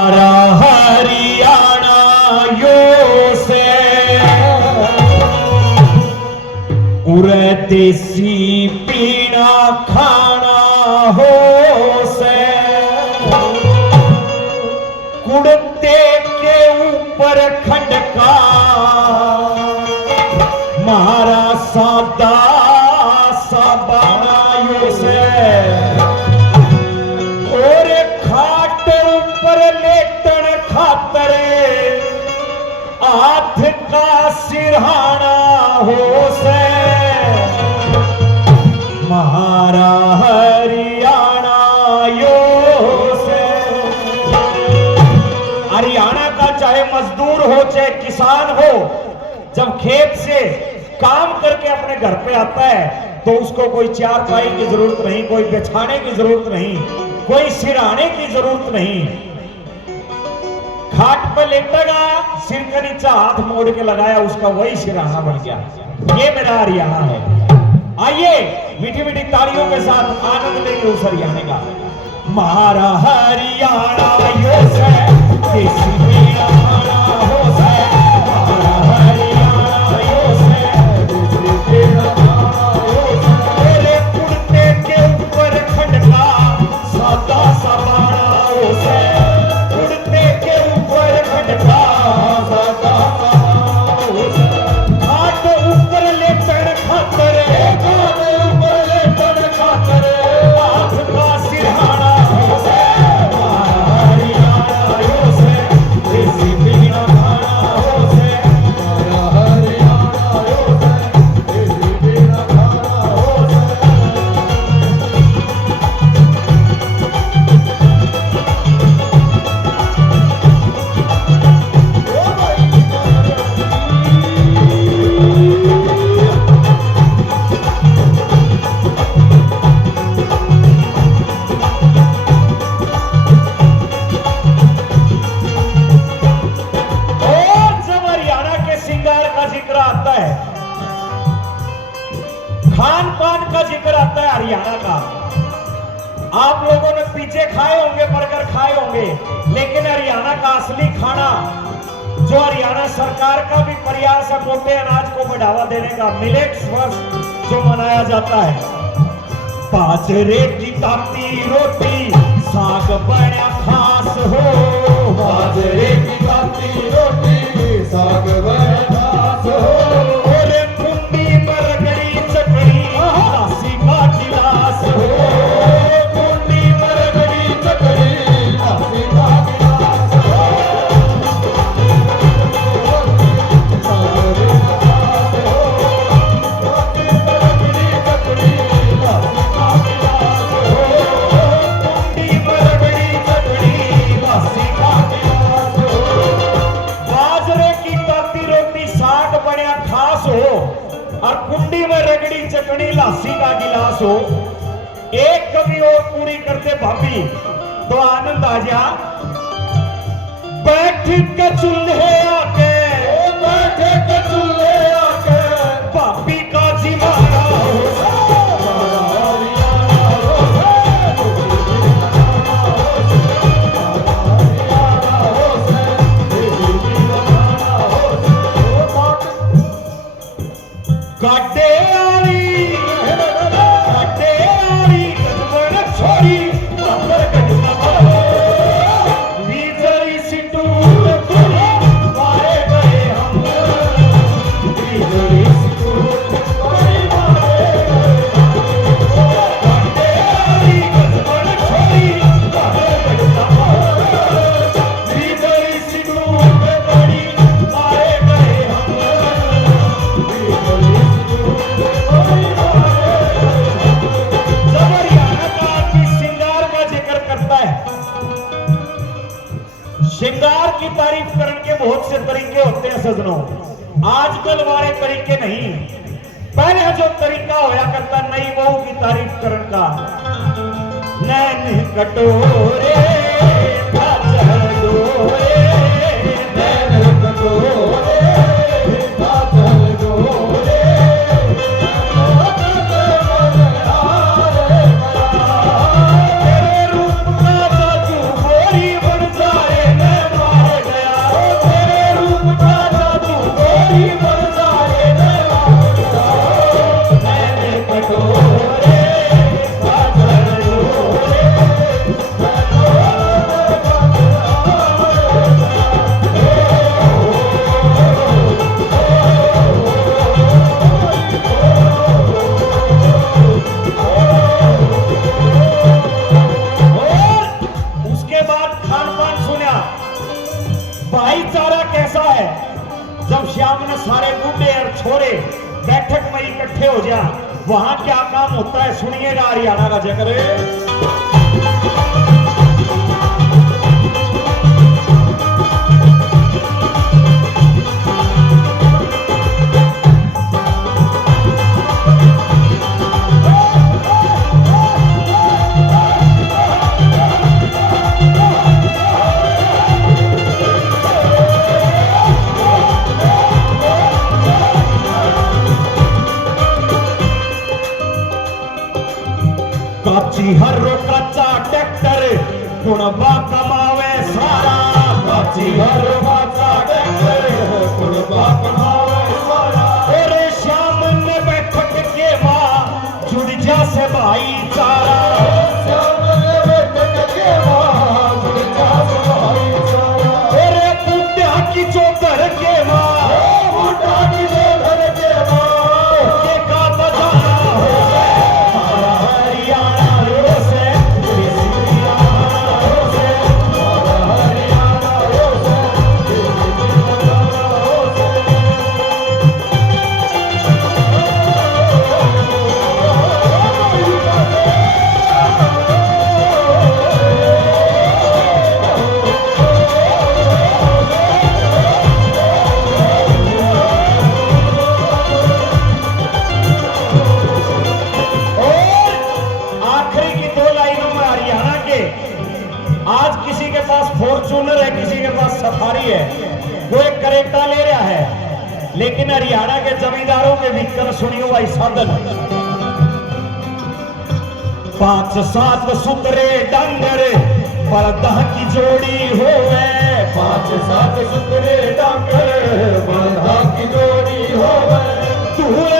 मारा हरियाणा यो से उरे देसी पीना खाना हो से कुड़ते के ऊपर खंडका मारा सादा साबाना यो से लेटन खातर हाथ का सिरहाना हो से महारा हरियाणा यो से। हरियाणा का चाहे मजदूर हो चाहे किसान हो, जब खेत से काम करके अपने घर पे आता है तो उसको कोई चारपाई की जरूरत नहीं, कोई बिछाने की जरूरत नहीं, कोई सिरहाने की जरूरत नहीं। खाट पर लेटेगा, सिर का नीचा हाथ मोड़ के लगाया, उसका वही सिरहाना बन गया। ये मेरा हरियाणा है। आइए मीठी मीठी तालियों के साथ आनंद लेंगे उस हरियाणा का। मारा हरियाणा यो से देसी पीना खाना हो से, मारा हरियाणा यो से देसी पीना खाना हो से। मेरे कुर्ते के ऊपर खंडका सादा साबाना हो से, खान पान का जिक्र आता है हरियाणा का। आप लोगों ने पीछे खाए होंगे, बर्गर खाए होंगे, लेकिन हरियाणा का असली खाना जो हरियाणा सरकार का भी प्रयास है मोटे अनाज को बढ़ावा देने का, मिलेट्स वर्ष जो मनाया जाता है, बाजरे की ताती रोटी साग बड़ा खास हो, बाजरे की ताती रोटी साग बड़ा खास हो। और कुंडी में रगड़ी चटनी लासी का गिलास हो। एक कभी और पूरी करते भाभी तो आनंद आ जा। बैठ के चूल्हे आके, बैठ के चूल्हे आके भाभी का जी मारा हो। श्रृंगार की तारीफ करने के बहुत से तरीके होते हैं सजनों, आजकल वाले तरीके नहीं। पहले जो तरीका होया करता नई बहू की तारीफ करने का, नैन कटोरे काजल डोरे, नैन कटोरे काजल डोरे, तेरे रूप का जादू गोरी बन जाए सामने सारे बूढ़े और छोरे बैठक में इकट्ठे हो जा, वहां क्या काम होता है सुनिएगा हरियाणा का जिक्र। काची हरो काचा ट्रैक्टर कुणबा कमावे सारा, काची हरो काचा ट्रैक्टर कुणबा कमावे सारा। और शाम में बैठक के मां जुड़ जा से भाईचारा, शाम में बैठक के मां जुड़ जा से भाईचारा। और बूढ़ा की चौधर के मां, बूढ़ा की चौधर के मां देखा तो जाना हो फॉर्चूनर है, किसी के पास सफारी है, कोई करेटा ले रहा है, लेकिन हरियाणा के जमींदारों के विकल्प सुनियो भाई साधन। 5-7 सुतरे डांगर बलदा की जोड़ी होवे, 5-7 सुतरे डांगर बलदा की जोड़ी होवे।